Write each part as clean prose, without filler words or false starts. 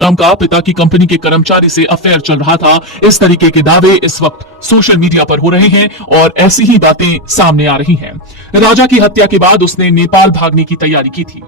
राम का पिता की कंपनी के कर्मचारी से अफेयर चल रहा था। इस तरीके के दावे इस वक्त सोशल मीडिया पर हो रहे हैं और ऐसी ही बातें सामने आ रही हैं। राजा की हत्या के बाद उसने नेपाल भागने की तैयारी की थी।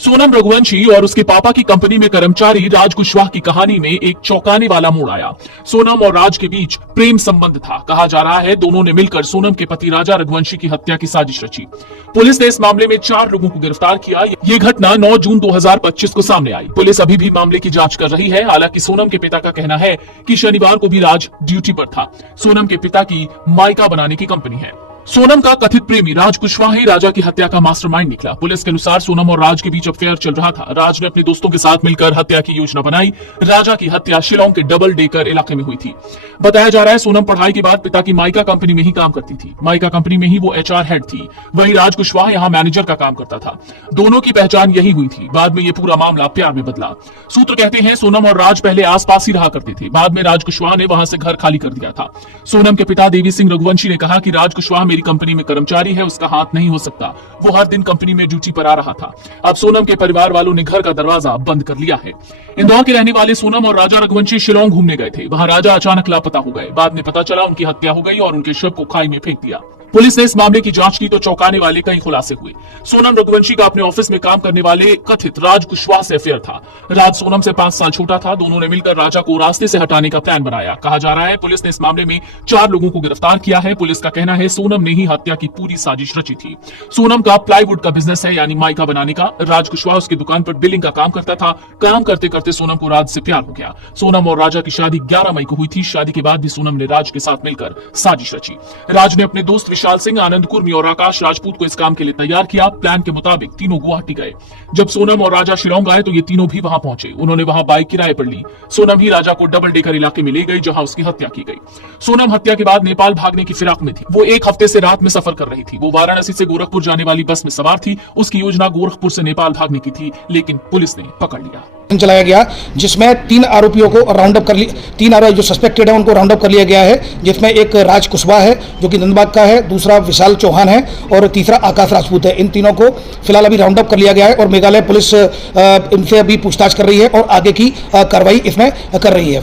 सोनम रघुवंशी और उसके पापा की कंपनी में कर्मचारी राज कुशवाहा की कहानी में एक चौंकाने वाला मोड़ आया। सोनम और राज के बीच प्रेम संबंध था। कहा जा रहा है दोनों ने मिलकर सोनम के पति राजा रघुवंशी की हत्या की साजिश रची। पुलिस ने इस मामले में 4 लोगों को गिरफ्तार किया। ये घटना 9 जून 2025 को सामने आई। पुलिस अभी भी मामले की जांच कर रही है। हालांकि सोनम के पिता का कहना है कि शनिवार को भी राज ड्यूटी पर था। सोनम के पिता की मायका बनाने की कंपनी है। सोनम का कथित प्रेमी राज कुशवाहा ही राजा की हत्या का मास्टरमाइंड निकला। पुलिस के अनुसार सोनम और राज के बीच अफेयर चल रहा था। राज ने अपने दोस्तों के साथ मिलकर हत्या की योजना बनाई। राजा की हत्या शिलांग के डबल डेकर इलाके में हुई थी। बताया जा रहा है सोनम पढ़ाई के बाद पिता की मायका कंपनी में ही काम करती थी। मायका कंपनी में ही वो HR हेड थी। वहीं राज कुशवाहा यहाँ मैनेजर का काम करता था। दोनों की पहचान यही हुई थी। बाद में ये पूरा मामला प्यार में बदला। सूत्र कहते हैं सोनम और राज पहले आसपास ही रहा करते थे। बाद में राज कुशवाहा ने वहां से घर खाली कर दिया था। सोनम के पिता देवी सिंह रघुवंशी ने कहा कि राज कुशवाहा मेरी कंपनी में कर्मचारी है, उसका हाथ नहीं हो सकता। वो हर दिन कंपनी में ड्यूटी पर आ रहा था। अब सोनम के परिवार वालों ने घर का दरवाजा बंद कर लिया है। इंदौर के रहने वाले सोनम और राजा रघुवंशी शिलांग घूमने गए थे। वहां राजा अचानक लापता हो गए। बाद में पता चला उनकी हत्या हो गई और उनके शव को खाई में फेंक दिया। पुलिस ने इस मामले की जांच की तो चौंकाने वाले कई खुलासे हुए। सोनम रघुवंशी का अपने ऑफिस में काम करने वाले कथित राज कुशवाहा से अफेयर था। राज सोनम से 5 साल छोटा था। दोनों ने मिलकर राजा को रास्ते से हटाने का प्लान बनाया। कहा जा रहा है पुलिस ने इस मामले में 4 लोगों को गिरफ्तार किया है। पुलिस का कहना है सोनम ने ही हत्या की पूरी साजिश रची थी। सोनम का प्लाईवुड का बिजनेस है, यानी मायका बनाने का। राज कुशवाहा उसकी दुकान पर बिलिंग का काम करता था। काम करते करते सोनम को राज से प्यार हो गया। सोनम और राजा की शादी 11 मई को हुई थी। शादी के बाद भी सोनम ने राज के साथ मिलकर साजिश रची। राज ने अपने दोस्त विशाल सिंह, आनंद कुर्मी और आकाश राजपूत को इस काम के लिए तैयार किया। प्लान के मुताबिक तीनों गुवाहाटी गए। जब सोनम और राजा शिलांग आए तो ये तीनों भी वहां पहुंचे। उन्होंने वहां बाइक किराए पर ली। सोनम ही राजा को डबल डेकर इलाके में ले गई जहां उसकी हत्या की गई। सोनम हत्या के बाद नेपाल भागने की फिराक में थी। वो 1 हफ्ते से रात में सफर कर रही थी। वो वाराणसी से गोरखपुर जाने वाली बस में सवार थी। उसकी योजना गोरखपुर से नेपाल भागने की थी, लेकिन पुलिस ने पकड़ लिया। चलाया गया जिसमें 3 आरोपियों को राउंड अप कर लिया। 3 आरोपी जो सस्पेक्टेड है उनको राउंड अप कर लिया गया है, जिसमें एक राज कुशवाहा है जो कि नंदबाग का है, दूसरा विशाल चौहान है और तीसरा आकाश राजपूत है। इन तीनों को फिलहाल अभी राउंड अप कर लिया गया है और मेघालय पुलिस इनसे अभी पूछताछ कर रही है और आगे की कार्रवाई इसमें कर रही है।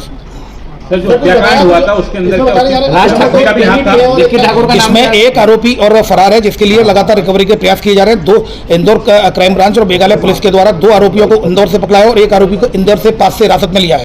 सर, जो हत्याकांड हुआ था उसके अंदर राज ठाकुर का भी हाथ था। इसमें एक आरोपी और फरार है जिसके लिए लगातार रिकवरी के प्रयास किए जा रहे हैं। 2 इंदौर क्राइम ब्रांच और मेघालय पुलिस के द्वारा 2 आरोपियों को इंदौर से पकड़ा है और एक आरोपी को इंदौर से 5 से हिरासत में लिया है।